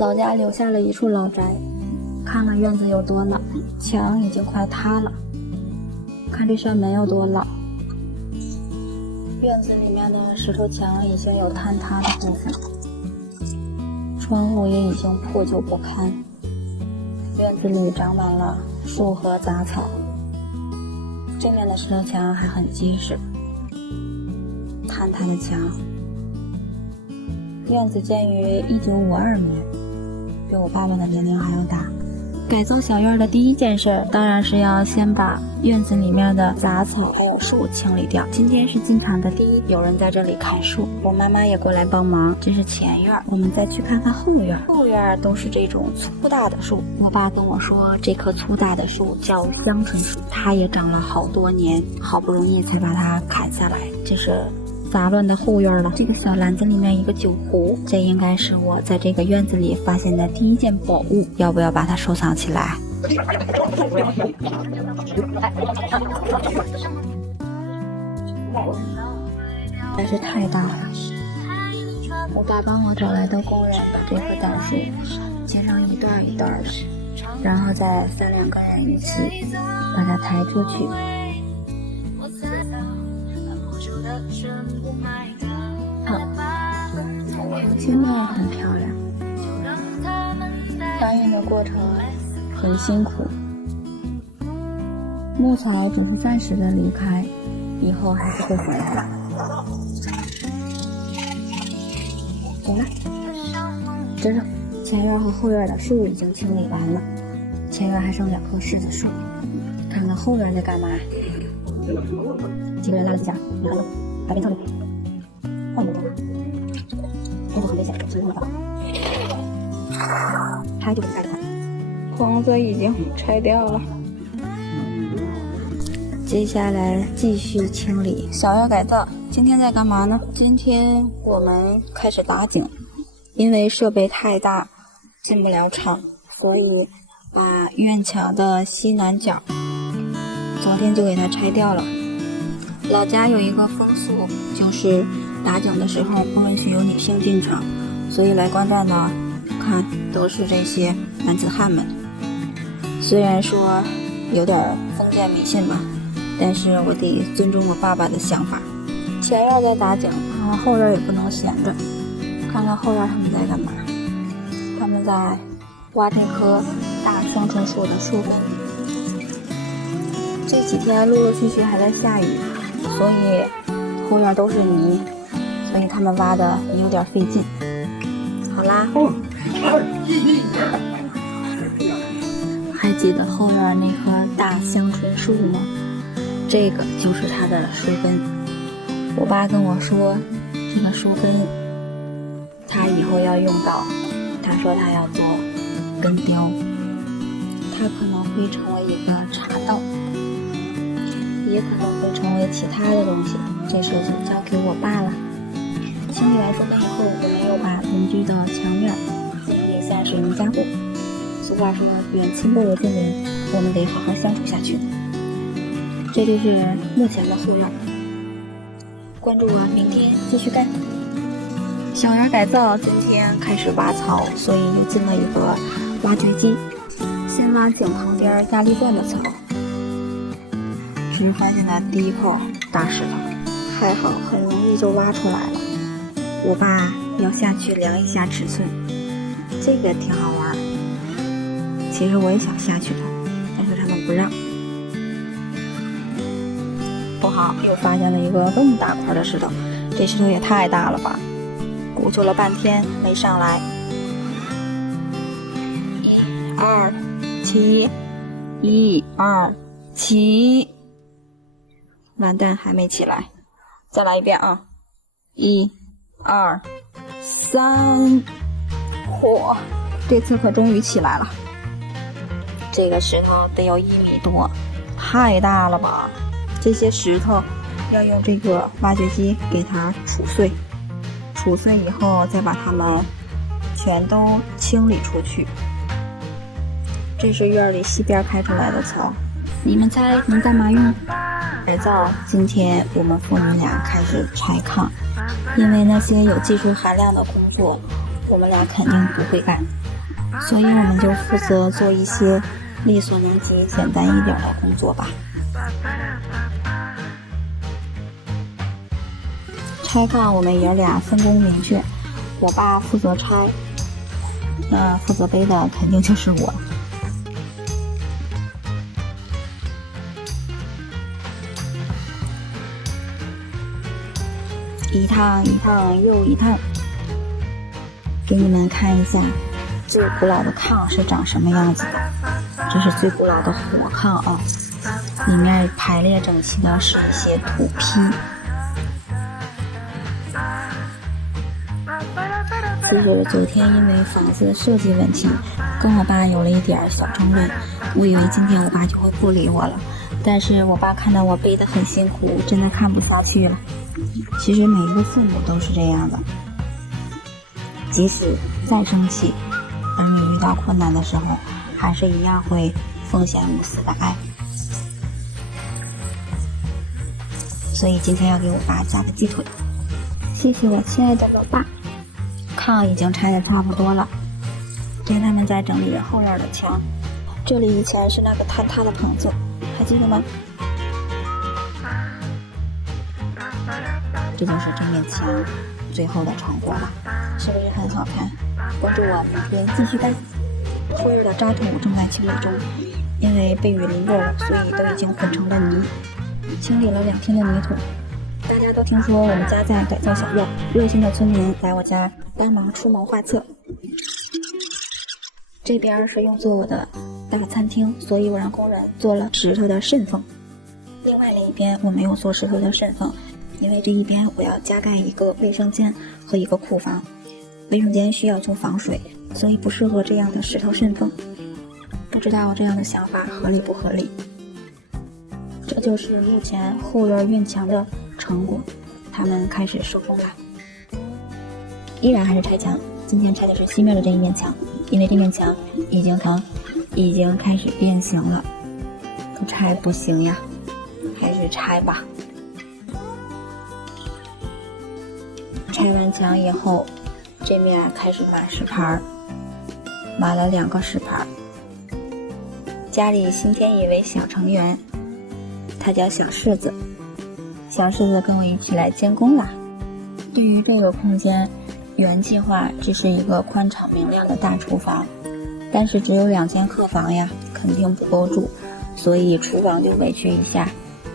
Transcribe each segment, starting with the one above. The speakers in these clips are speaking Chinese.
老家留下了一处老宅，看看院子有多老，墙已经快塌了。看这扇门有多老，院子里面的石头墙已经有坍塌的部分，窗户也已经破旧不堪。院子里长满了树和杂草，正面的石头墙还很结实。坍塌的墙。院子建于1952年，比我爸爸的年龄还要大。改造小院的第一件事，当然是要先把院子里面的杂草还有树清理掉。今天是进场的第一，有人在这里砍树，我妈妈也过来帮忙。这是前院，我们再去看看后院。后院都是这种粗大的树，我爸跟我说，这棵粗大的树叫香椿树，它也长了好多年，好不容易才把它砍下来。这是杂乱的后院了。这个小篮子里面一个酒壶，这应该是我在这个院子里发现的第一件宝物，要不要把它收藏起来？但是太大了，我爸帮我找来的工人把这棵大树切成一段一段的，然后再3、2个人一起把它抬出去。青叶很漂亮，搬运的过程很辛苦，木材只是暂时的离开，以后还是会回来。走了，真的，前院和后院的树已经清理完了，前院还剩2棵柿子树，看看后院在干嘛。几个人拉了几下，然后把边上的换不动了，动作很危险，请用得到。它就不在这块，棚子已经拆掉了。接下来继续清理小院改造。今天在干嘛呢？今天我们开始打井，因为设备太大进不了厂，所以把院墙的西南角昨天就给它拆掉了。老家有一个风俗，就是打井的时候不允许有女性进场，所以来观战的看都是这些男子汉们。虽然说有点封建迷信吧，但是我得尊重我爸爸的想法。前院在打井，后院也不能闲着。看看后院他们在干嘛？他们在挖这棵大香椿树的树根。这几天陆陆续续还在下雨，所以后院都是泥，所以他们挖的也有点费劲。好啦，还记得后院那棵大香椿树吗？这个就是它的树根。我爸跟我说，这个树根他以后要用到，他说他要做根雕，它可能会成为一个茶道，也可能会成为其他的东西，这事就交给我爸了。清理完树根以后，我们又把邻居的墙面清理下水泥加固。俗话说，远亲不如近邻，我们得好好相处下去。这就是目前的后院，关注我，明天继续干。小园改造，今天开始挖草，所以又进了一个挖掘机，先挖井旁边压力钻的草。这是发现的第一口大石头，还好很容易就挖出来了。我爸要下去量一下尺寸，这个挺好玩。其实我也想下去的，但是他们不让。不好，又发现了一个这么大块的石头，这石头也太大了吧！鼓秋了半天没上来。1、2、起！1、2、起！完蛋，还没起来，再来一遍啊！1、2、3，嚯！这次可终于起来了。这个石头得有1米多，太大了吧！这些石头要用这个挖掘机给它杵碎，杵碎以后再把它们全都清理出去。这是院里西边开出来的草，你们猜能干嘛用？改造。今天我们父女俩开始拆炕，因为那些有技术含量的工作我们俩肯定不会干，所以我们就负责做一些力所能及、简单一点的工作吧。拆炕我们爷俩分工明确，我爸负责拆，那负责背的肯定就是我。一趟一趟又一趟，给你们看一下最古老的炕是长什么样子的。这是最古老的火炕啊，里面排列整齐的是一些土坯。其实昨天因为房子设计问题，跟我爸有了一点小争论。我以为今天我爸就会不理我了，但是我爸看到我背得很辛苦，真的看不下去了。其实每一个父母都是这样的，即使再生气，儿女遇到困难的时候，还是一样会奉献无私的爱。所以今天要给我爸加个鸡腿，谢谢我亲爱的老爸。炕已经拆得差不多了，跟他们在整理后院的墙。这里以前是那个坍塌的棚子，还记得吗？这就是这面墙最后的成果了，是不是很好看？关注我，明天继续干。后院的渣土正在清理中，因为被雨淋过了，所以都已经混成了泥。清理了2天的泥土。大家都听说我们家在改造小院，热心的村民来我家帮忙出谋划策。这边是用作我的大餐厅，所以我让工人做了石头的渗缝。另外一边我没有做石头的渗缝，因为这一边我要加盖一个卫生间和一个库房，卫生间需要做防水，所以不适合这样的石头渗缝。不知道这样的想法合理不合理？这就是目前后院院墙的成果，他们开始收工了。依然还是拆墙，今天拆的是西面的这一面墙，因为这面墙已经开始变形了，不拆不行呀，还是拆吧。拆完墙以后，这面开始码石牌，码了2个石牌。家里新添一位小成员，他叫小柿子。小柿子跟我一起来监工啦。对于这个空间，原计划只是一个宽敞明亮的大厨房，但是只有2间客房呀，肯定不够住，所以厨房就委屈一下，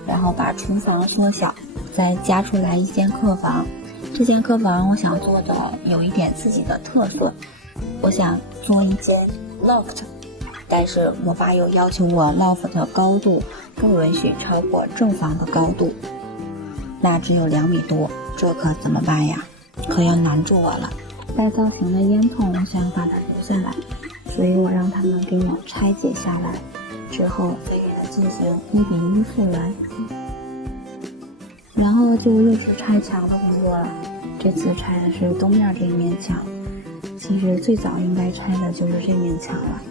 然后把厨房缩小，再加出来1间客房。这间客房我想做的有一点自己的特色，我想做一间 loft， 但是我爸又要求我 loft 的高度不允许超过正房的高度，那只有2米多，这可怎么办呀？可要难住我了。带造型的烟筒我想把它留下来，所以我让他们给我拆解下来，之后再给它进行1:1复原。然后就又是拆墙的工作了，这次拆的是东面这一面墙，其实最早应该拆的就是这面墙了。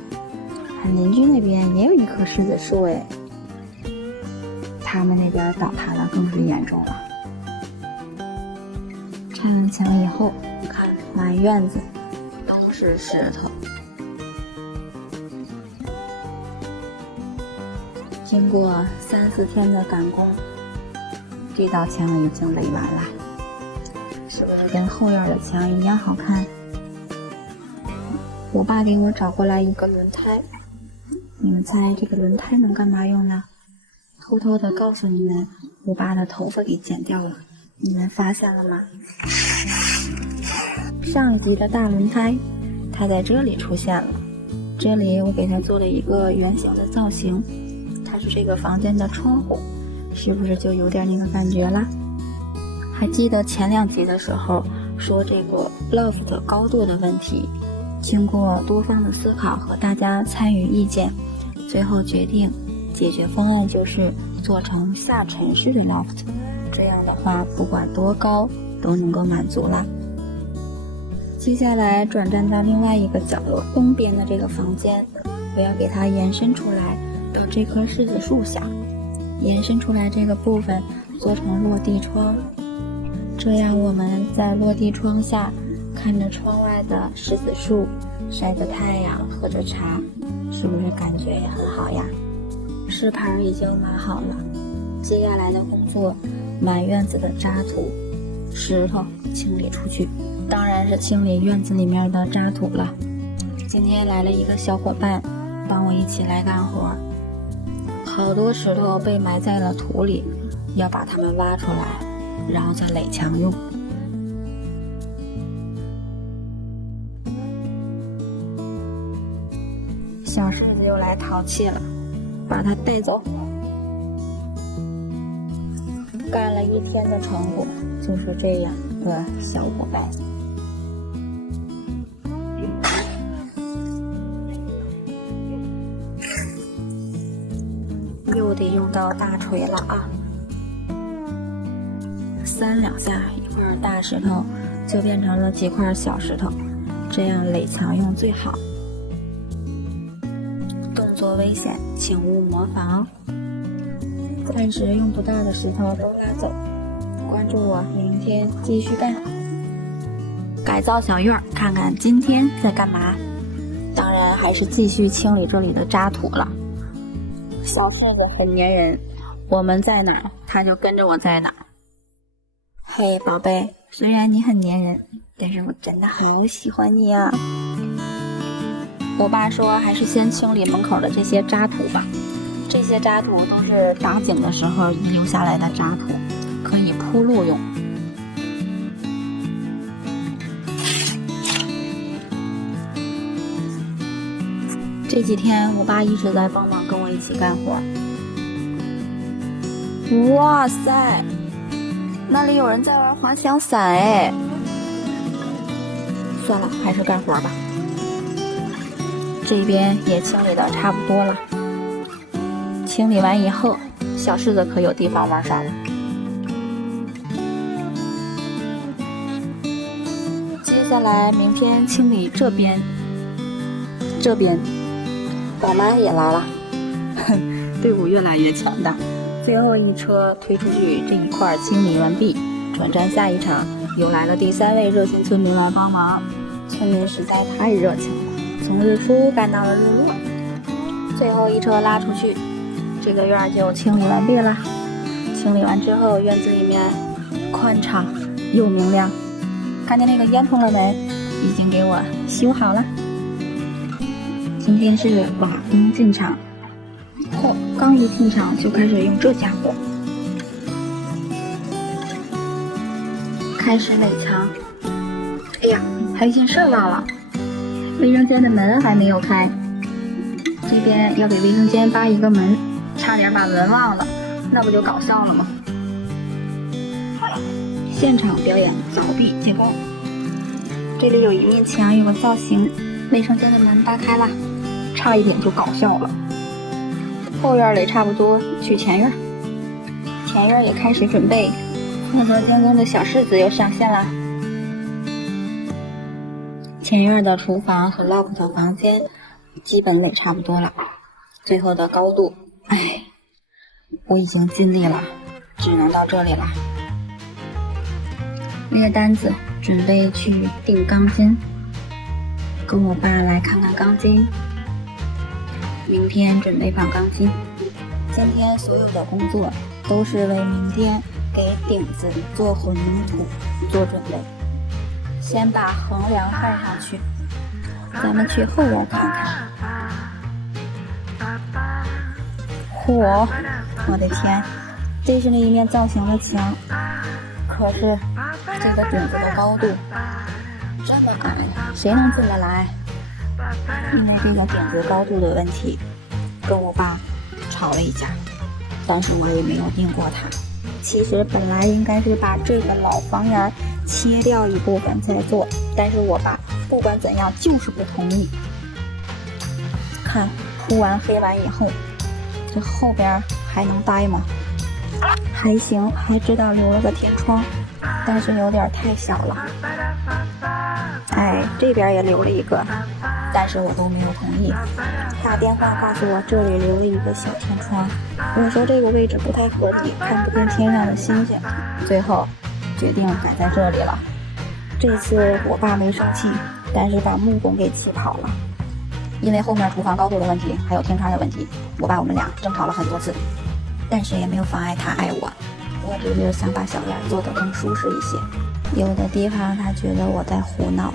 看邻居那边也有一棵柿子树哎，他们那边倒塌的更是严重了。拆完墙以后，看满院子都是石头。经过3、4天的赶工，这道墙已经垒完了，是不是跟后院的墙一样好看？我爸给我找过来一个轮胎，你们猜这个轮胎能干嘛用呢？偷偷的告诉你们，我爸的头发给剪掉了，你们发现了吗？上一集的大轮胎，它在这里出现了。这里我给它做了一个圆形的造型，它是这个房间的窗户，是不是就有点那个感觉啦？还记得前2集的时候说这个 loft 的高度的问题，经过多方的思考和大家参与意见，最后决定解决方案就是做成下沉式的 loft， 这样的话不管多高都能够满足啦。接下来转战到另外一个角落，东边的这个房间，我要给它延伸出来到这棵柿子树下，延伸出来这个部分做成落地窗，这样我们在落地窗下看着窗外的柿子树，晒着太阳，喝着茶，是不是感觉也很好呀？石盘已经码好了，接下来的工作，满院子的渣土、石头清理出去，当然是清理院子里面的渣土了。今天来了一个小伙伴，帮我一起来干活。好多石头被埋在了土里，要把它们挖出来，然后再垒墙用。小柿子又来淘气了，把它带走。干了一天的成果就是这样一个小伙伴。又得用到大锤了啊！3两下，一块大石头就变成了几块小石头，这样垒墙用最好。动作危险，请勿模仿。暂时用不到的石头都拉走。关注我，明天继续干。改造小院，看看今天在干嘛。当然还是继续清理这里的渣土了。小柿子很粘人，我们在哪儿，它就跟着我在哪儿。嘿，宝贝，虽然你很粘人，但是我真的很喜欢你啊。我爸说，还是先清理门口的这些渣土吧。这些渣土都是打井的时候遗留下来的渣土，可以铺路用。这几天我爸一直在帮忙跟我一起干活。哇塞，那里有人在玩滑翔伞哎！算了，还是干活吧。这边也清理的差不多了。清理完以后，小柿子可有地方玩耍了。接下来明天清理这边，宝妈也来了，队伍越来越强大。最后一车推出去，这一块清理完毕，转战下一场。又来了第3位热心村民来帮忙，村民实在太热情了，从日出干到了日落。最后一车拉出去，这个院就清理完毕了。清理完之后，院子里面宽敞又明亮。看见那个烟囱了没？已经给我修好了。今天是瓦工进场，刚一进场就开始用这家伙，开始垒墙。哎呀，还有一件事忘了，卫生间的门还没有开，这边要给卫生间扒一个门，差点把门忘了，那不就搞笑了吗？现场表演凿壁解构。这里有一面墙，有个造型，卫生间的门扒开了，差一点就搞笑了。后院里差不多，去前院。前院也开始准备，负责监工的小柿子又上线了。前院的厨房和 loft 房间基本垒差不多了，最后的高度，我已经尽力了，只能到这里了。列单子，准备去订钢筋，跟我爸来看看钢筋。明天准备绑钢筋。今天所有的工作都是为明天给顶子做混凝土做准备。先把横梁焊上去，咱们去后院看看。嚯，我的天，这是那一面造型的墙，可是这个顶子的高度这么矮，谁能进得来？因为这个顶子高度的问题，跟我爸吵了一架，但是我也没有定过他。其实本来应该是把这个老房檐切掉一部分再做，但是我爸不管怎样就是不同意。看铺完黑板以后，这后边还能待吗？还行，还知道留了个天窗，但是有点太小了。这边也留了一个，但是我都没有同意。打电话告诉我这里留了一个小天窗，我说这个位置不太合理，看不见天上的星星。最后决定改在这里了。这次我爸没生气，但是把木工给气跑了。因为后面厨房高度的问题，还有天窗的问题，我们俩争吵了很多次，但是也没有妨碍他爱我。我只是想把小院做得更舒适一些，有的地方他觉得我在胡闹。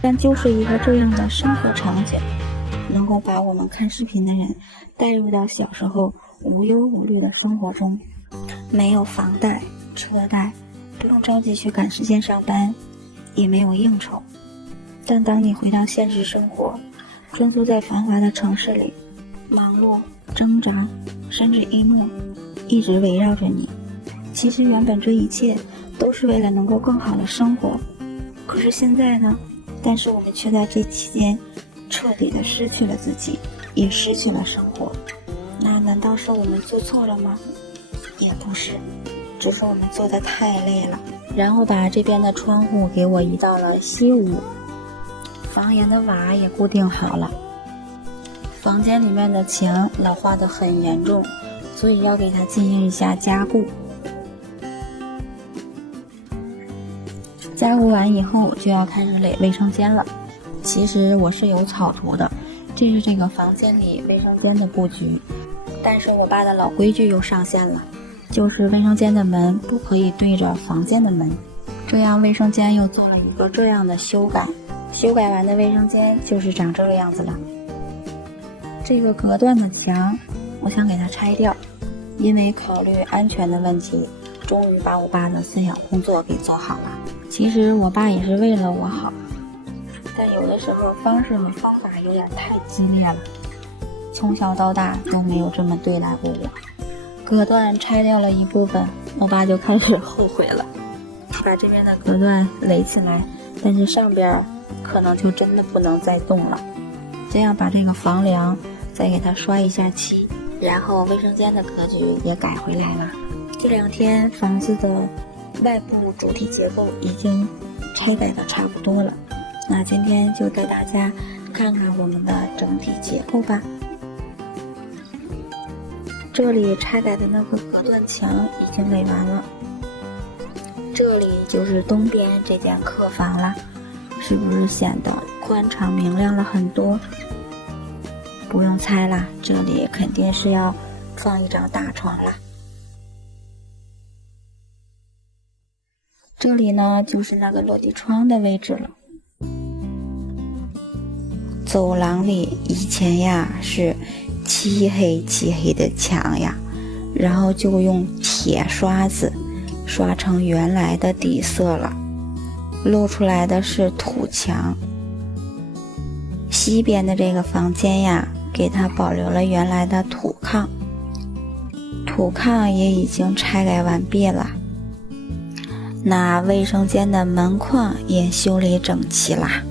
但就是一个这样的生活场景，能够把我们看视频的人带入到小时候无忧无虑的生活中，没有房贷、车贷，不用着急去赶时间上班，也没有应酬。但当你回到现实生活，穿梭在繁华的城市里，忙碌、挣扎，甚至一幕一直围绕着你。其实原本这一切都是为了能够更好的生活，可是现在呢？但是我们却在这期间彻底的失去了自己，也失去了生活。那难道是我们做错了吗？也不是，只是我们做得太累了。然后把这边的窗户给我移到了西屋，房檐的瓦也固定好了，房间里面的墙老化得很严重，所以要给它进行一下加固。加固完以后就要开始垒卫生间了。其实我是有草图的，这是这个房间里卫生间的布局，但是我爸的老规矩又上线了，就是卫生间的门不可以对着房间的门，这样卫生间又做了一个这样的修改。修改完的卫生间就是长这个样子了。这个隔断的墙我想给它拆掉，因为考虑安全的问题，终于把我爸的思想工作给做好了。其实我爸也是为了我好，但有的时候方法有点太激烈了，从小到大都没有这么对待过我。隔断拆掉了一部分，我爸就开始后悔了，把这边的隔断垒起来，但是上边可能就真的不能再动了。这样把这个房梁再给它刷一下漆，然后卫生间的格局也改回来了。这2天房子的外部主体结构已经拆改的差不多了，那今天就带大家看看我们的整体结构吧。这里拆改的那个隔断墙已经垒完了，这里就是东边这间客房啦，是不是显得宽敞明亮了很多？不用猜啦，这里肯定是要放一张大床啦。这里呢，就是那个落地窗的位置了。走廊里以前呀是漆黑的墙呀，然后就用铁刷子刷成原来的底色了，露出来的是土墙。西边的这个房间呀，给它保留了原来的土炕，土炕也已经拆改完毕了。那卫生间的门框也修理整齐啦。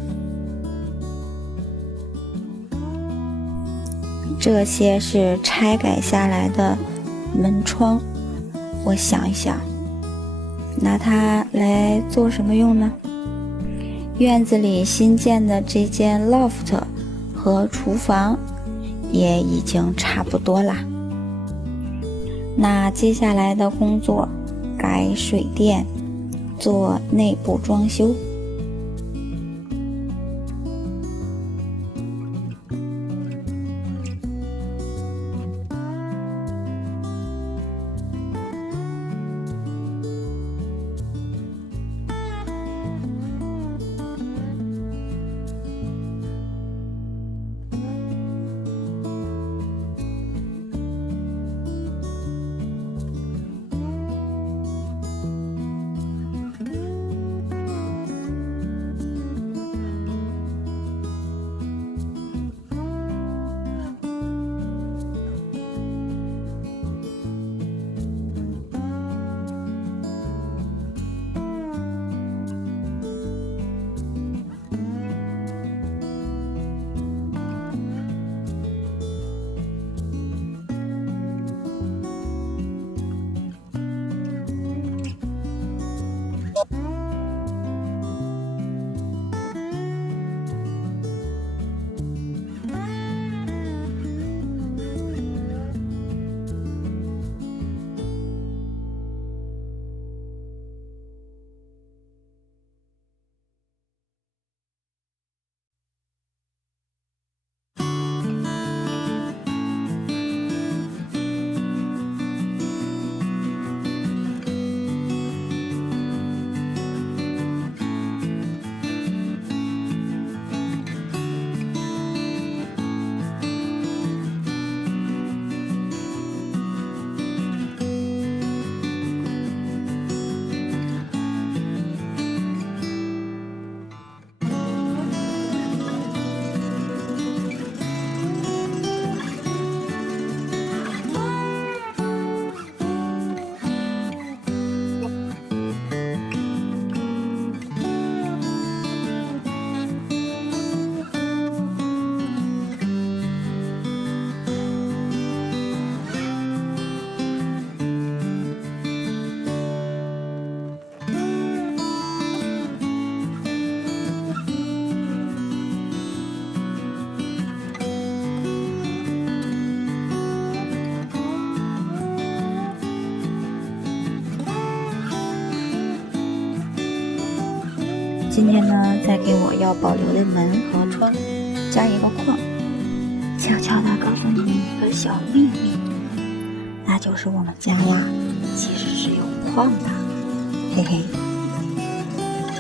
这些是拆改下来的门窗，我想一想，拿它来做什么用呢？院子里新建的这间 loft 和厨房也已经差不多啦。那接下来的工作，改水电，做内部装修。今天呢，再给我要保留的门和窗加一个框，悄悄地告诉你一个小秘密，那就是我们家呀，其实是有框的，嘿嘿。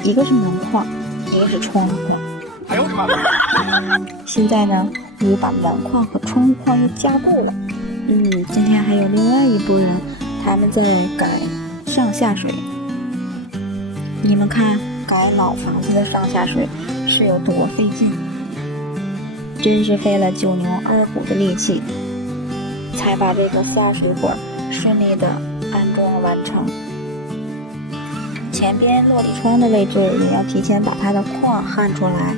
一个是门框，一个是窗框。现在呢，我把门框和窗框又加固了。今天还有另外一拨人，他们在改上下水。你们看，改老房子的上下水是有多费劲，真是费了9牛2虎的力气，才把这个下水管顺利的安装完成。前边落地窗的位置也要提前把它的框焊出来。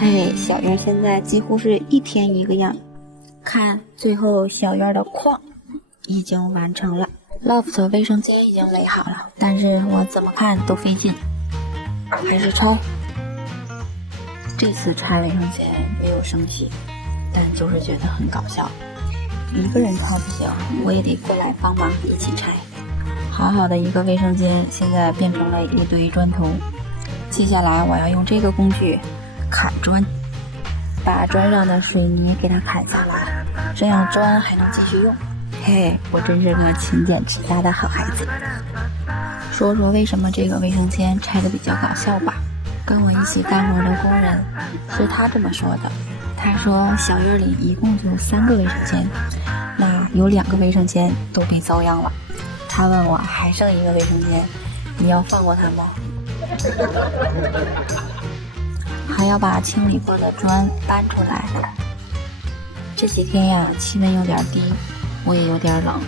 嘿，小院现在几乎是一天一个样。看，最后小院的框已经完成了。loft 卫生间已经垒好了，但是我怎么看都费劲，还是拆。这次拆卫生间没有生气，但就是觉得很搞笑。一个人拆不行，我也得过来帮忙一起拆。好好的一个卫生间，现在变成了一堆砖头。接下来我要用这个工具砍砖，把砖上的水泥给它砍下来，这样砖还能继续用。嘿，我真是个勤俭持家的好孩子。说说为什么这个卫生间拆的比较搞笑吧。跟我一起干活的工人是他这么说的，他说小院里一共就3个卫生间，那有2个卫生间都被遭殃了。他问我还剩1个卫生间，你要放过他吗？还要把清理过的砖搬出来。这几天呀，气温有点低，我也有点冷，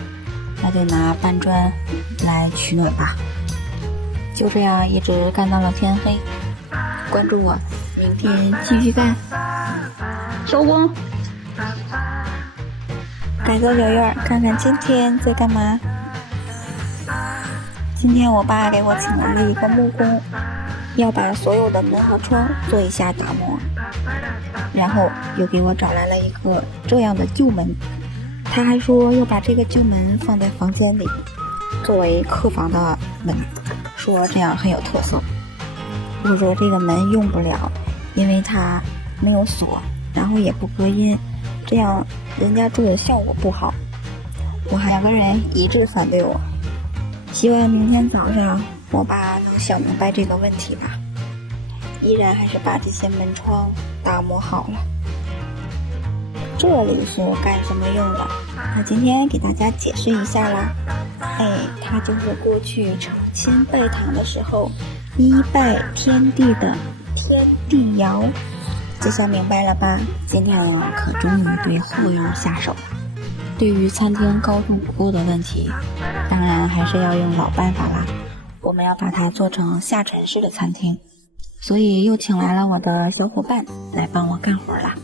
那就拿搬砖来取暖吧。就这样一直干到了天黑。关注我，明天继续干。收工。改造小院，看看今天在干嘛。今天我爸给我请来了一个木工，要把所有的门和窗做一下打磨，然后又给我找来了一个这样的旧门。他还说要把这个旧门放在房间里，作为客房的门，说这样很有特色。我说这个门用不了，因为它没有锁，然后也不隔音，这样人家住的效果不好。我还2个人一致反对我。希望明天早上我爸能想明白这个问题吧。依然还是把这些门窗打磨好了。这里是干什么用的？那今天给大家解释一下啦。它就是过去成亲拜堂的时候一拜天地的天地窑。这下明白了吧？今天我可终于对后院下手了。对于餐厅高度不够的问题，当然还是要用老办法啦。我们要把它做成下沉式的餐厅，所以又请来了我的小伙伴来帮我干活啦。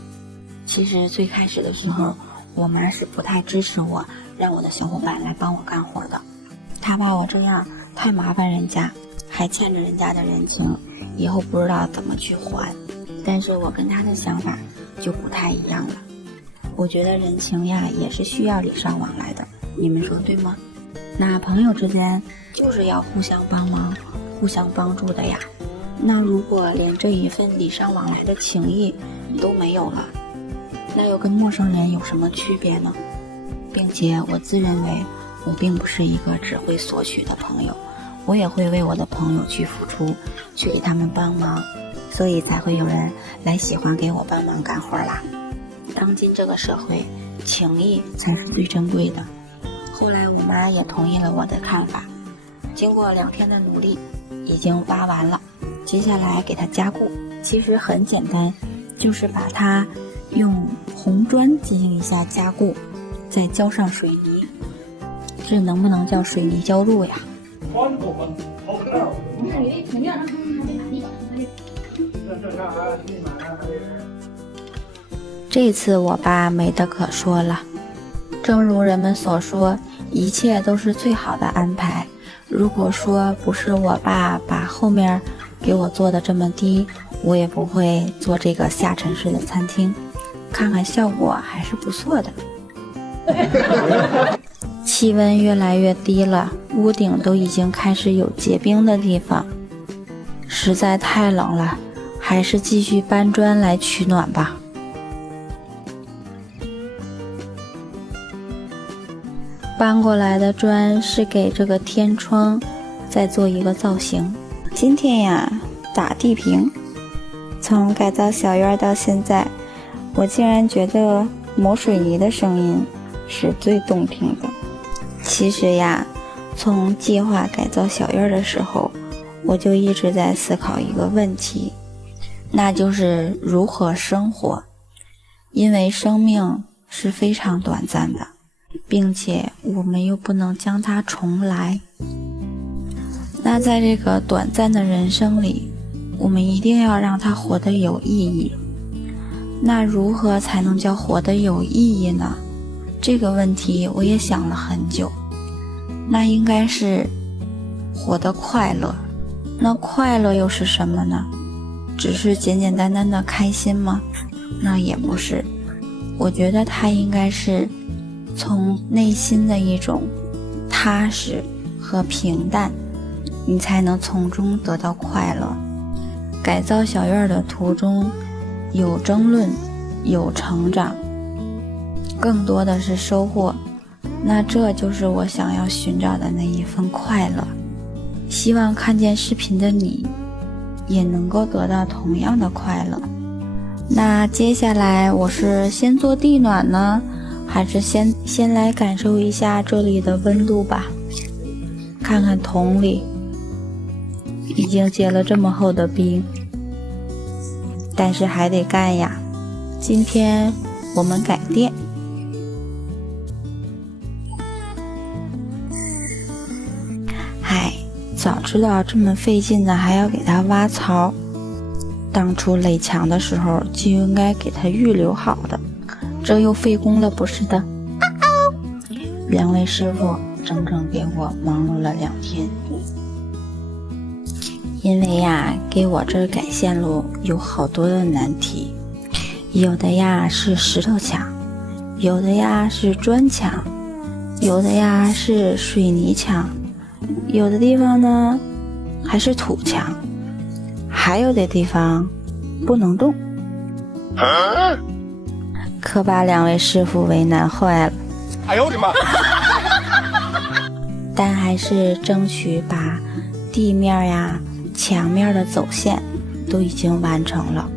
其实最开始的时候，我妈是不太支持我让我的小伙伴来帮我干活的，她怕我这样太麻烦人家，还欠着人家的人情，以后不知道怎么去还。但是我跟她的想法就不太一样了。我觉得人情呀也是需要礼尚往来的，你们说对吗？那朋友之间就是要互相帮忙、互相帮助的呀。那如果连这一份礼尚往来的情谊都没有了，那又跟陌生人有什么区别呢？并且我自认为我并不是一个只会索取的朋友，我也会为我的朋友去付出，去给他们帮忙，所以才会有人来喜欢给我帮忙干活啦。当今这个社会，情谊才是最珍贵的。后来我妈也同意了我的看法，经过2天的努力，已经挖完了。接下来给它加固，其实很简单，就是把它用红砖进行一下加固，再浇上水泥。这能不能叫水泥浇筑呀？这次我爸没得可说了，正如人们所说，一切都是最好的安排。如果说不是我爸把后面给我做的这么低，我也不会做这个下沉式的餐厅。看看效果还是不错的。气温越来越低了，屋顶都已经开始有结冰的地方。实在太冷了，还是继续搬砖来取暖吧。搬过来的砖是给这个天窗再做一个造型。今天呀，打地平。从改造小院到现在，我竟然觉得磨水泥的声音是最动听的。其实呀，从计划改造小院的时候，我就一直在思考一个问题，那就是如何生活。因为生命是非常短暂的，并且我们又不能将它重来。那在这个短暂的人生里，我们一定要让它活得有意义。那如何才能叫活得有意义呢？这个问题我也想了很久。那应该是活得快乐。那快乐又是什么呢？只是简简单单的开心吗？那也不是。我觉得它应该是从内心的一种踏实和平淡，你才能从中得到快乐。改造小院的途中，有争论，有成长，更多的是收获。那这就是我想要寻找的那一份快乐。希望看见视频的你也能够得到同样的快乐。那接下来我是先做地暖呢，还是先来感受一下这里的温度吧。看看桶里已经结了这么厚的冰，但是还得干呀。今天我们改电。早知道这么费劲的还要给它挖槽，当初垒墙的时候就应该给它预留好的，这又费工了不是的。两位师傅整整给我忙碌了2天。因为呀，给我这儿改线路有好多的难题，有的呀是石头墙，有的呀是砖墙，有的呀是水泥墙，有的地方呢还是土墙，还有的地方不能动，可把2位师傅为难坏了。哎呦我的妈！但还是争取把地面呀、墙面的走线都已经完成了，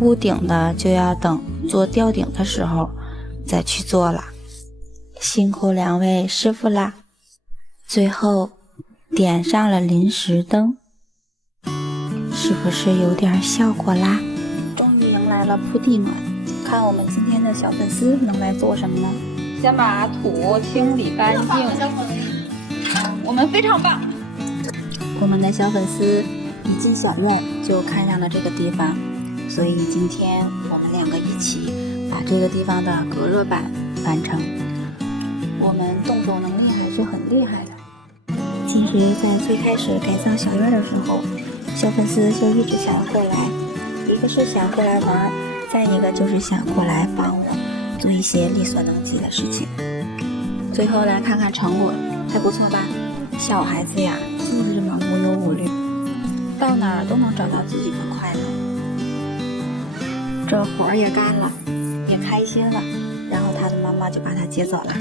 屋顶的就要等做吊顶的时候再去做了。辛苦2位师傅啦！最后点上了临时灯，是不是有点效果啦？终于迎来了铺地暖，看我们今天的小粉丝能来做什么呢？先把土清理干净。我们非常棒。我们的小粉丝一进小院就看上了这个地方，所以今天我们2个一起把这个地方的隔热板完成。我们动手能力还是很厉害的。其实在最开始改造小院的时候，小粉丝就一直想要过来，一个是想过来玩，再一个就是想过来帮我做一些力所能及的事情。最后来看看成果，还不错吧？小孩子呀，就是这么无忧无虑，到哪儿都能找到自己的快乐。这活儿也干了，也开心了，然后他的妈妈就把他接走了。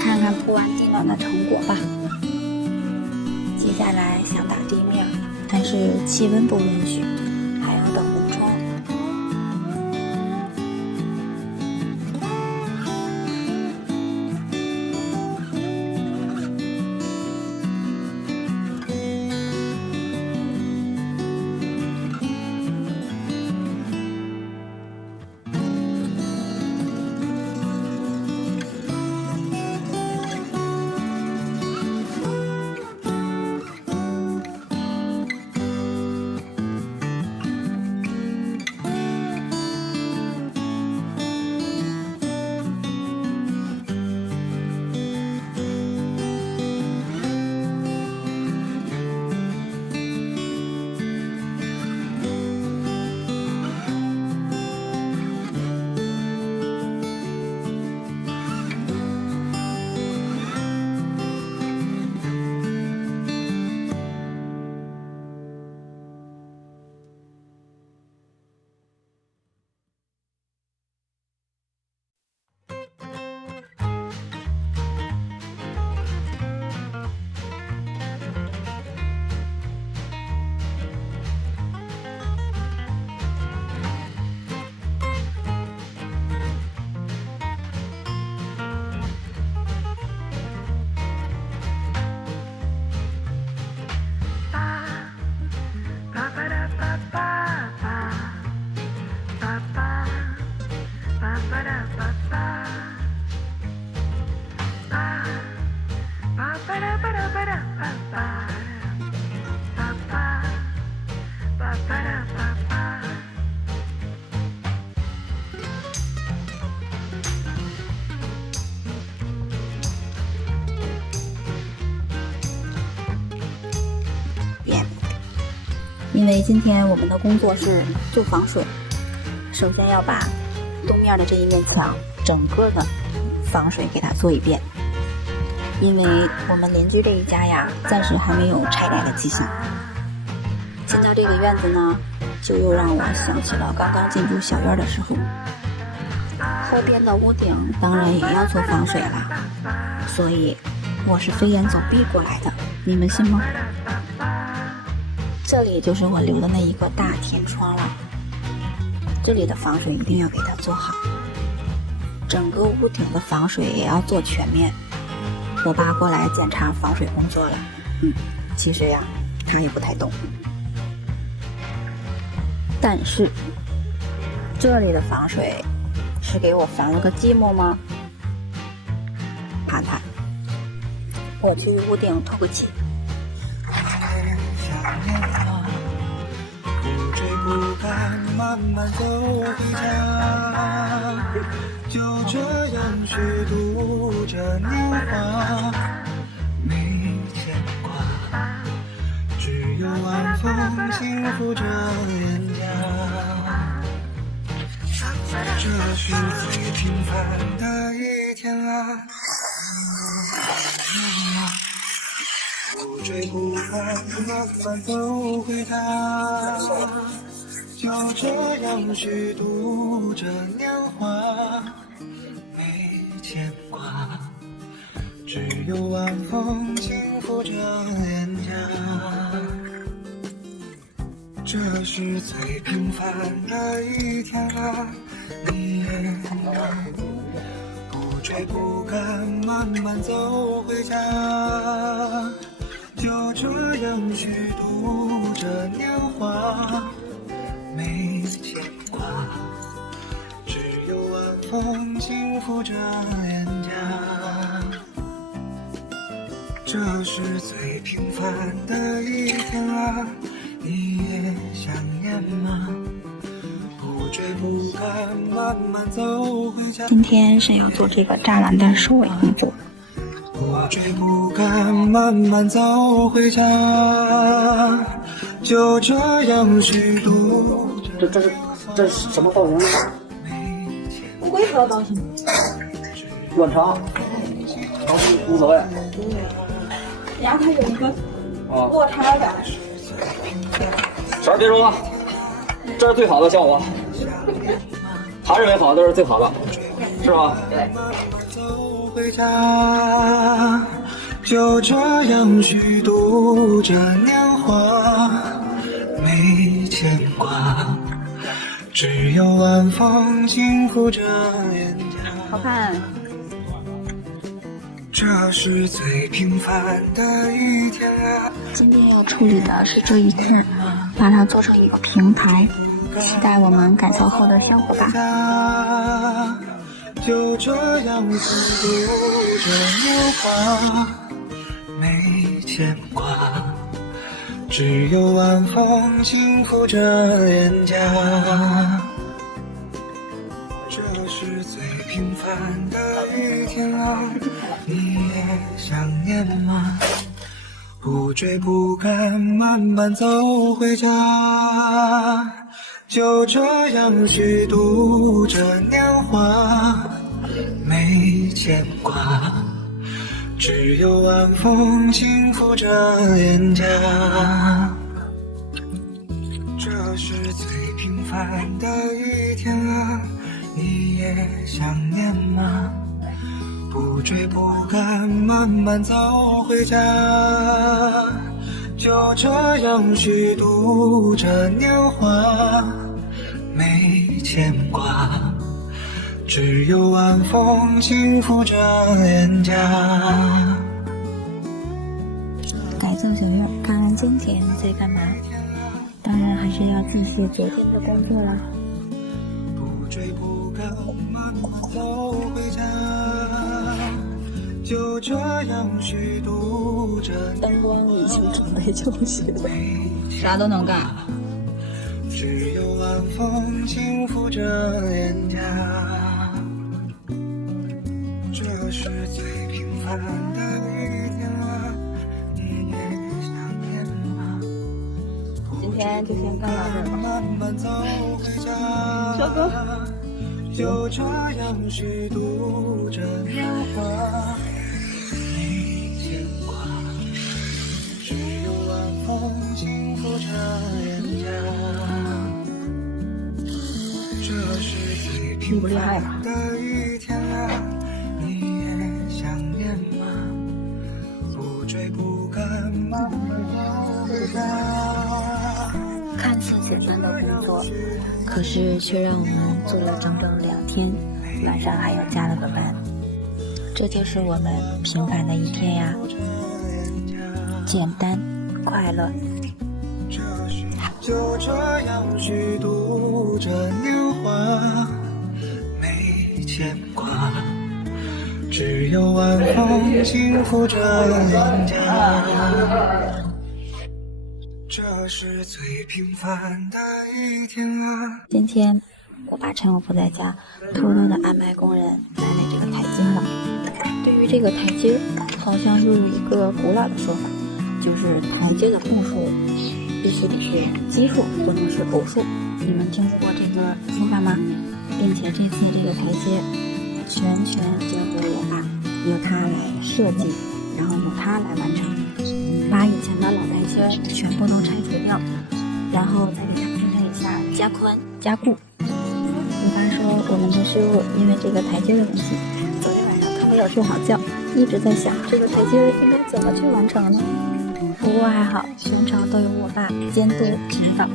看看铺完地暖的成果吧。接下来想打地面，但是气温不允许，还要等门窗。因为今天我们的工作是救防水，首先要把东面的这一面墙整个的防水给它做一遍。因为我们邻居这一家呀，暂时还没有拆改的迹象。进到这个院子呢，就又让我想起了刚刚进入小院的时候。后边的屋顶当然也要做防水了，所以我是飞檐走壁过来的，你们信吗？这里就是我留的那一个大天窗了，这里的防水一定要给它做好，整个屋顶的防水也要做全面。我爸过来检查防水工作了，其实呀，他也不太懂。但是这里的防水是给我防了个寂寞吗？看看，我去屋顶透个气。不追不赶，慢慢走回家，就这样虚度着年华，没牵挂，只有晚风轻抚着脸颊。这是最平凡的一天啊，不追不赶，慢慢走回家，就这样虚度着年华，没牵挂，只有晚风轻抚着脸颊。这是最平凡的一天啊，你也不追不赶，慢慢走回家，就这样虚度着年华，没牵挂，只有晚风轻抚着脸颊。这是最平凡的一天啊，你也想念吗？不追不赶，慢慢走回家。今天是要做这个栅栏的收尾工作。不追不赶，慢慢走回家，就这样虚度。这是什么造型？乌龟壳造型。短长，长度无所谓。然后它有一个落差感。啥别说了，这是最好的效果。他认为好的都是最好的，是吧？对。走回家，就这样虚度着年华，没牵挂，只有晚风轻抚着脸颊。好看。这是最平凡的一天啊！今天要处理的是这一片，把它做成一个平台，期待我们改造后的效果吧。就这样虚度着年华，没牵挂，只有晚风轻抚着脸颊。这是最平凡的一天啊，你也想念吗？不追不赶，慢慢走回家，就这样虚度着年华，没牵挂，只有晚风轻抚着脸颊。这是最平凡的一天啊，你也想念吗？不追不赶，慢慢走回家，就这样虚度着年华，没牵挂，只有晚风轻抚着脸颊。改造小院，看完今天在干嘛？当然还是要继续昨天的工作啦。不追不赶，慢慢走回家，就这样虚度着。灯光已经准备就绪了，啥都能干。只有晚风轻抚着脸颊，这是最平凡的一天啊，你也想念吗？今天天就先干到这儿吧。小哥，就这样虚度着年华，没牵挂，只有晚风轻拂着脸颊。这是最平凡的一天啊，你也想念吗？不追不赶，慢慢回家。看似简单的工作，可是却让我们做了整整2天，晚上还要加了个班。这就是我们平凡的一天呀，简单快乐。就这样虚度着年华，没牵挂，只有晚风轻拂着脸颊。这是最平凡的一天啊。今天我爸趁我不在家，偷偷的安排工人来垒这个台阶了。对于这个台阶，好像又有一个古老的说法，就是台阶的步数必须得是奇数，不能是偶数。你们听说过这个说法吗？并且这次这个台阶全交给我爸，由他来设计，然后由他来完成，把以前的老台阶全部都拆除掉，然后再给它分开一下，加宽加固。我爸说我们的师傅因为这个台阶的问题，昨天晚上他没有睡好觉，一直在想这个台阶应该怎么去完成呢？不过还好，全程都有我爸监督指导。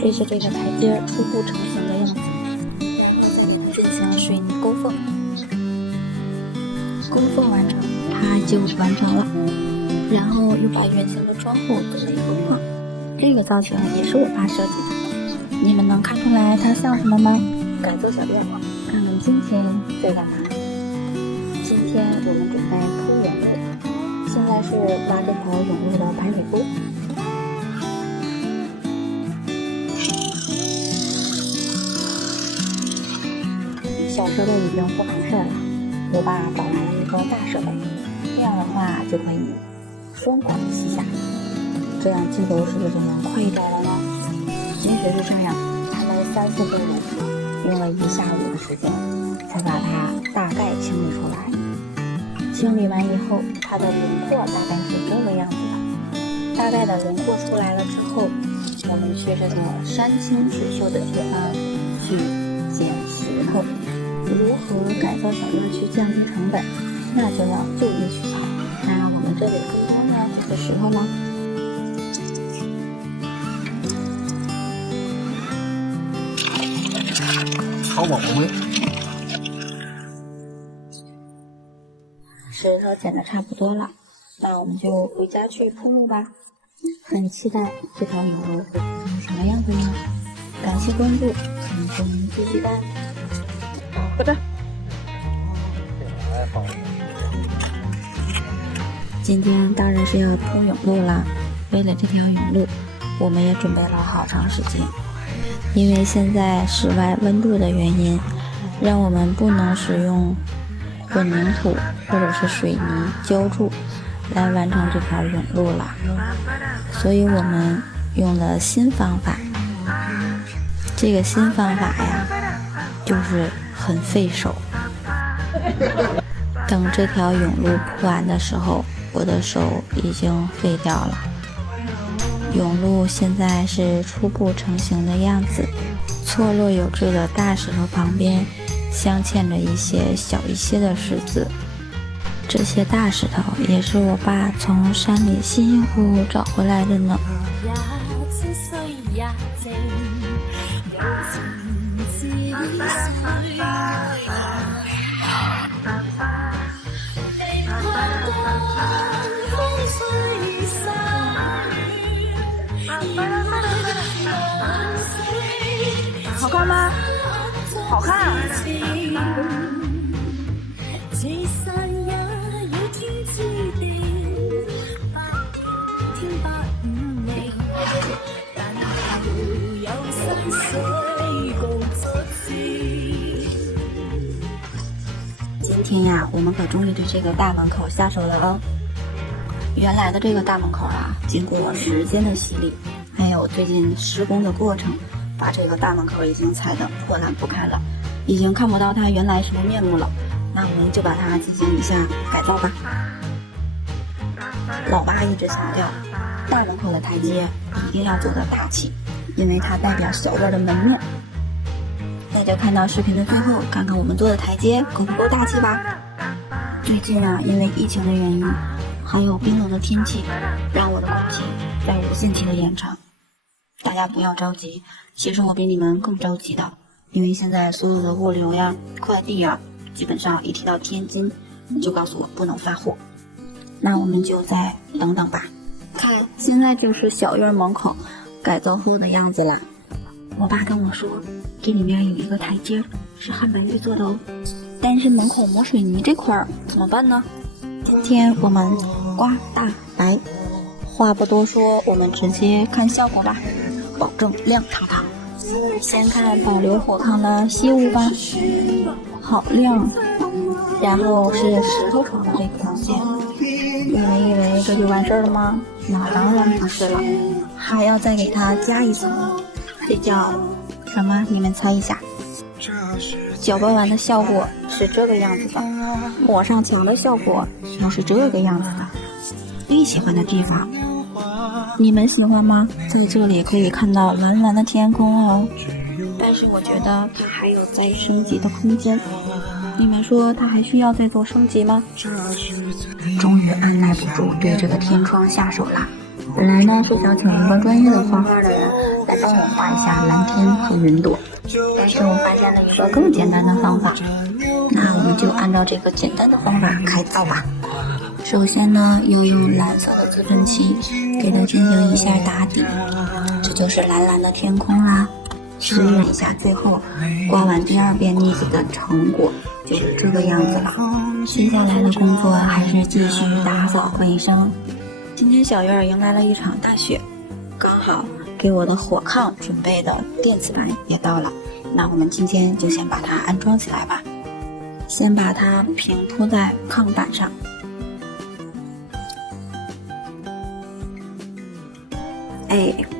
这是这个台阶初步成型的样子，进行水泥勾缝，勾缝完成，它就完成了。然后又把圆形的窗户做了一个框，这个造型也是我爸设计的。你们能看出来它像什么吗？敢做小愿望，看看今天在干嘛？今天我们准备铺涌路，现在是挖这条涌路的排水沟。小设备已经不省事了，我爸找来了一个大设备，这样的话就可以双管齐下，这样进度是不是就能快一点了呢？即使是这样，他们3、4个人用了1下午的时间，才把它大概清理出来。清理完以后，它的轮廓大概是这个样子的。大概的轮廓出来了之后，我们去这个山清水秀的地方去捡石头。如何改造小院去降低成本？那就要就地取材。那我们这里更多呢就是石头了。淘宝会。石头捡的差不多了，那我们就回家去铺路吧。很期待这条涌路会成什么样子呢？感谢关注，请从鸡鸡蛋。喝着。今天当然是要铺涌路啦。为了这条涌路，我们也准备了好长时间。因为现在室外温度的原因，让我们不能使用混凝土或者是水泥浇筑来完成这条涌路了，所以我们用了新方法。这个新方法呀，就是很费手。等这条涌路铺完的时候，我的手已经废掉了。涌路现在是初步成型的样子，错落有致的大石头旁边镶嵌着一些小一些的石子。这些大石头也是我爸从山里辛辛苦苦找回来的呢。好看吗？好看啊！今天呀，我们可终于对这个大门口下手了哦。原来的这个大门口啊，经过时间的洗礼，还有有最近施工的过程，把这个大门口已经踩得破烂不堪了，已经看不到它原来什么面目了。那我们就把它进行一下改造吧。老爸一直强调，大门口的台阶一定要做得大气，因为它代表小院的门面。那就看到视频的最后，看看我们做的台阶够不够大气吧。最近啊，因为疫情的原因，还有冰冷的天气，让我的工期在无限期的延长。大家不要着急，其实我比你们更着急的，因为现在所有的物流呀、快递呀，基本上一提到天津，就告诉我不能发货。那我们就再等等吧。看，现在就是小院门口改造后的样子了。我爸跟我说，这里面有一个台阶是汉白玉做的哦，但是门口抹水泥这块儿怎么办呢？今天我们刮大白，话不多说，我们直接看效果吧，保证亮堂堂。先看保留火炕的细物吧，好亮。然后是石头床的这个东西，你们以为这就完事儿了吗？那当然不是了，还要再给它加一层，这叫什么？你们猜一下。搅拌完的效果是这个样子的，抹上墙的效果又是这个样子的。最喜欢的地方，你们喜欢吗？在这里可以看到蓝蓝的天空哦，但是我觉得它还有再升级的空间。你们说它还需要再做升级吗？终于按耐不住对这个天窗下手了。本来呢是想请一个专业的画画的人来帮我画一下蓝天和云朵，但是我发现了一个更简单的方法，那我们就按照这个简单的方法开造吧。首先呢，要用蓝色的自喷漆给它进行一下打底，这就是蓝蓝的天空啦。试验一下，最后刮完第二遍腻子的成果就是这个样子了。接下来的工作还是继续打扫卫生。今天小院迎来了一场大雪，刚好给我的火炕准备的电磁板也到了，那我们今天就先把它安装起来吧。先把它平铺在炕板上，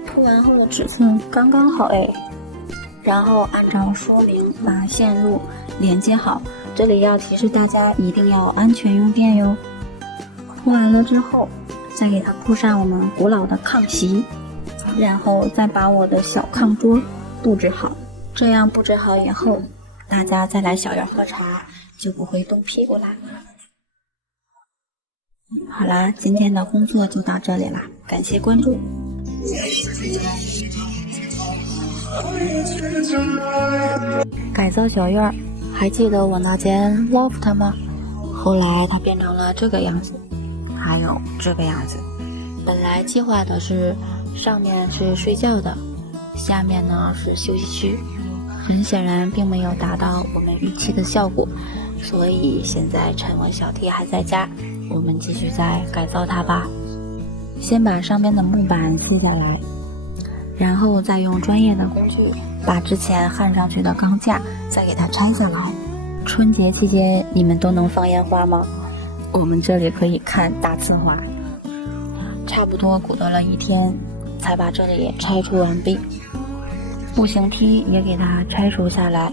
铺完后尺寸刚刚好然后按照说明把线路连接好，这里要提示大家一定要安全用电哟。铺完了之后，再给它铺上我们古老的炕席，然后再把我的小炕桌布置好。这样布置好以后，大家再来小院喝茶就不会冻屁股啦。好啦，今天的工作就到这里啦，感谢关注。改造小院，还记得我那间 loft 吗？后来它变成了这个样子，还有这个样子。本来计划的是上面是睡觉的，下面呢是休息区，很显然并没有达到我们预期的效果，所以现在趁我小弟还在家，我们继续再改造它吧。先把上面的木板卸下来，然后再用专业的工具把之前焊上去的钢架再给它拆下来。春节期间你们都能放烟花吗？我们这里可以看大呲花。差不多鼓捣了一天才把这里拆除完毕，步行梯也给它拆除下来。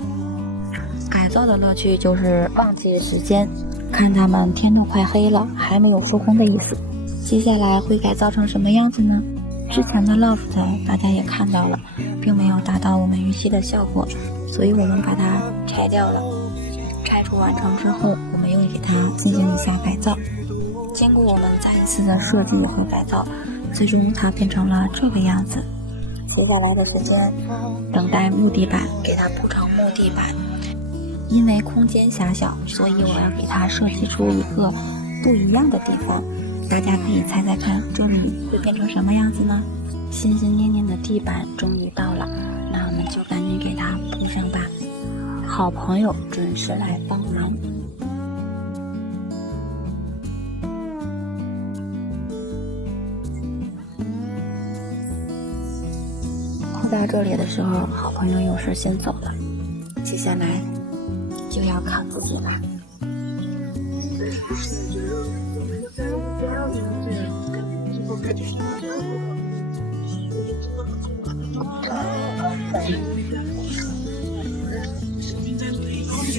改造的乐趣就是忘记时间，看他们天都快黑了还没有复工的意思。接下来会改造成什么样子呢？之前的 loft 大家也看到了，并没有达到我们预期的效果，所以我们把它拆掉了。拆除完成之后，我们又给它进行一下改造。经过我们再一次的设计和改造，最终它变成了这个样子。接下来的时间等待木地板，给它铺成木地板。因为空间狭小，所以我要给它设计出一个不一样的地方。大家可以猜猜看，这里会变成什么样子呢？心心念念的地板终于到了，那我们就赶紧给它铺上吧。好朋友准时来帮忙。铺到这里的时候，好朋友有事先走了，接下来就要靠自己了。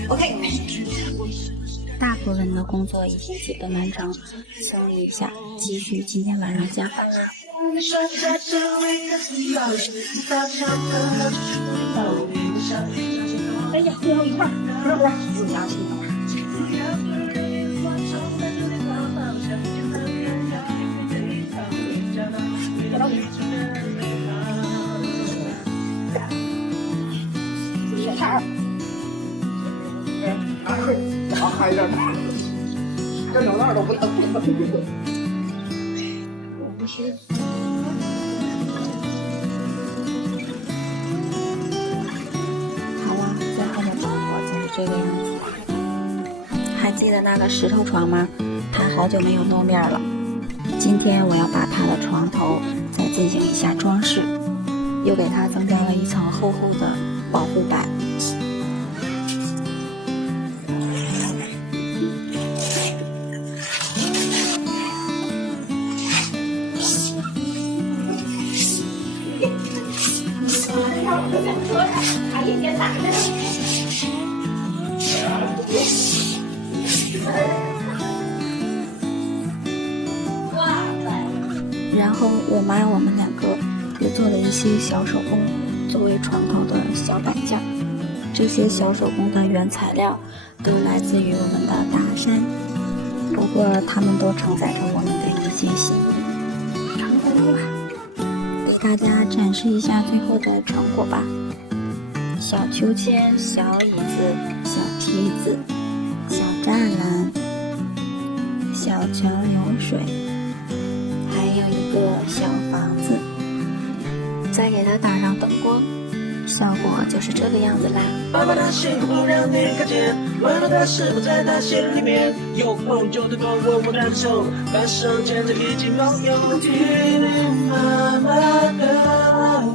OK， 大部分的工作已经基本完成，清理一下，继续今天晚上加班啦。哎呀，最后一块，不是，又加气了。小菜儿，还有点大，这整那儿都不疼。不是。好了，最后的生活就是这个样子。还记得那个石头床吗？它好久没有露面了。今天我要把它的床头再进行一下装饰，又给它增加了一层厚厚的保护板。然后我妈我们两个又做了一些小手工，作为床头的小摆件。这些小手工的原材料都来自于我们的大山，不过它们都承载着我们的一些心意。成功了，给大家展示一下最后的成果吧。小秋千、小椅子、小梯子、小栅栏、小桥流水，还有一个小房子，再给它打上灯光，效果就是这个样子啦。爸爸的幸福让你看见，温暖的是不在他心里面，有空就多多握握他的手，把手牵着一起梦游。听妈妈的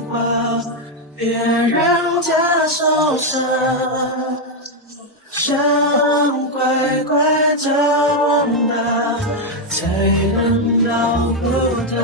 话，别让他受伤，想乖乖长大，才能保护他。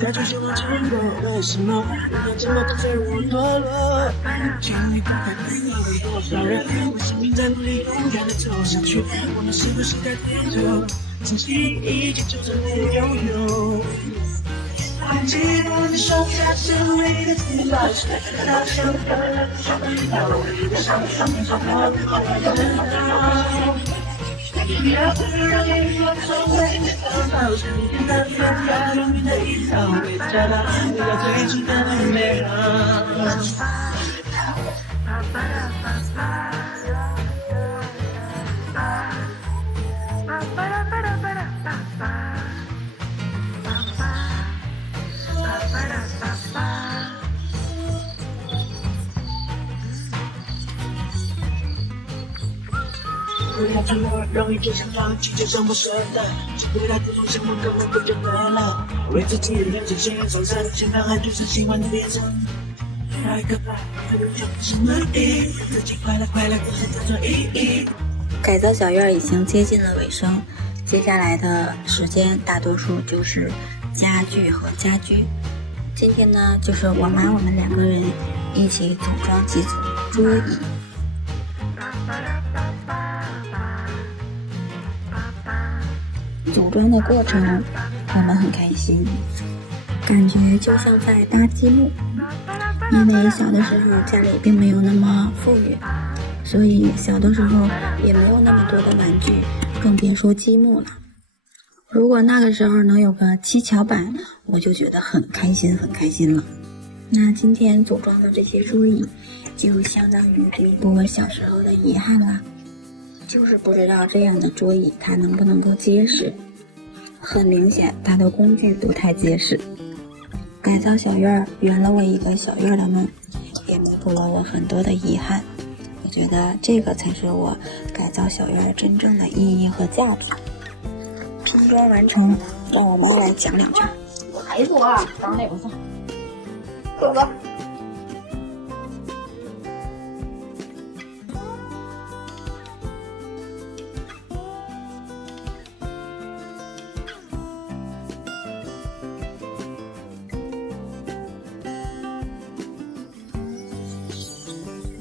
他就像我经过为什么那这么多在我堕落，请你不看看有多少人我生命在努力勇敢地走下去，我们是不是该低头，曾经一切就算没拥有。还记得你说它是唯一的自保，那像个小朋友的伤伤伤害不要让眼光成为你的保险，你的天要永远的依靠，为找到你要最近的美好。为了承诺，容易就想放弃，就像不舍得。未来这种项目根本不就得了？为自己的眼睛先放上，前方还就是喜欢的脸上。来个吧，有什么意义？自己快乐快乐，不是这种意义。改造小院已经接近了尾声，接下来的时间大多数就是家具和家居。今天呢，就是我妈我们两个人一起组装几组桌椅。组装的过程我们很开心，感觉就像在搭积木。因为小的时候家里并没有那么富裕，所以小的时候也没有那么多的玩具，更别说积木了。如果那个时候能有个七巧板，我就觉得很开心很开心了。那今天组装的这些桌椅就相当于弥补我小时候的遗憾啦，就是不知道这样的桌椅它能不能够结实。很明显它的工具不太结实，改造小院圆了我一个小院的梦，也弥补了我很多的遗憾。我觉得这个才是我改造小院真正的意义和价值。拼装完成，让我们来讲两句。还说啊，刚那不算。哥哥。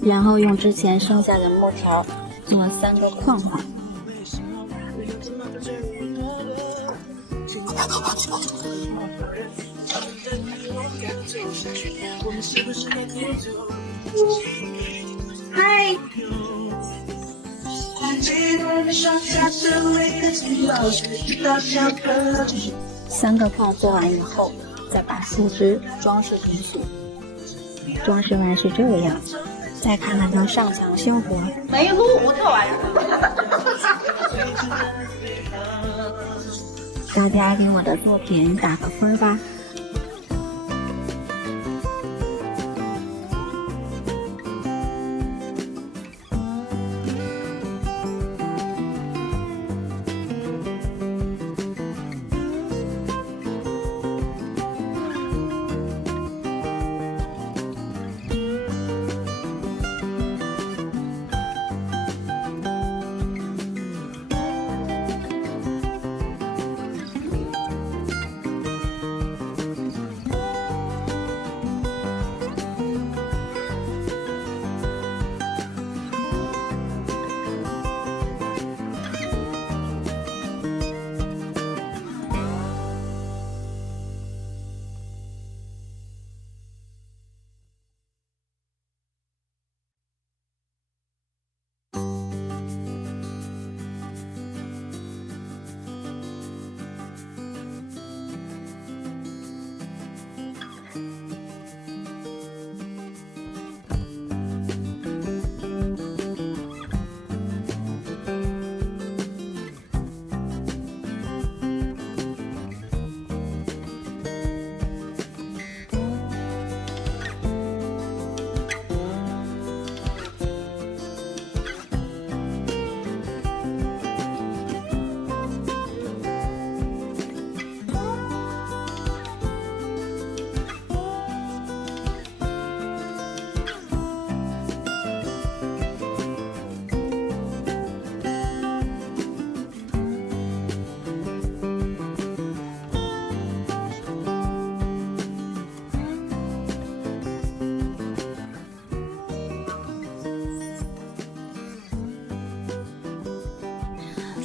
然后用之前剩下的木条做3个框框。嗨。3个框做完以后，再把树枝装饰进去。装饰完是这个样子。再看看它上墙效果，没录这玩意儿。大家给我的作品打个分吧。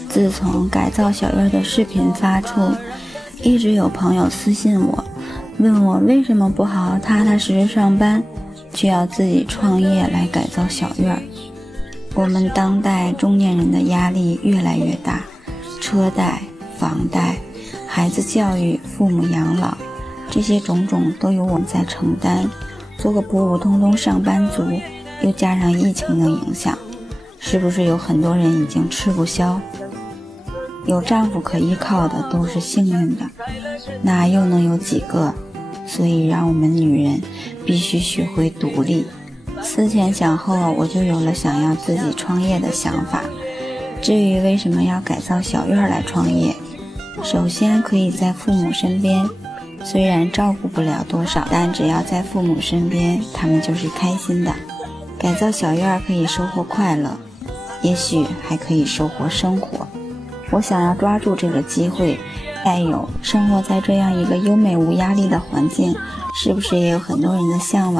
自从改造小院的视频发出，一直有朋友私信我，问我为什么不好好踏踏实实上班，却要自己创业来改造小院。我们当代中年人的压力越来越大，车贷、房贷、孩子教育、父母养老，这些种种都由我们在承担。做个普普通通上班族，又加上疫情的影响，是不是有很多人已经吃不消？有丈夫可依靠的都是幸运的，那又能有几个？所以让我们女人必须学会独立。思前想后，我就有了想要自己创业的想法。至于为什么要改造小院来创业，首先可以在父母身边，虽然照顾不了多少，但只要在父母身边，他们就是开心的。改造小院可以收获快乐，也许还可以收获生活。我想要抓住这个机会。还有生活在这样一个优美无压力的环境，是不是也有很多人的向往？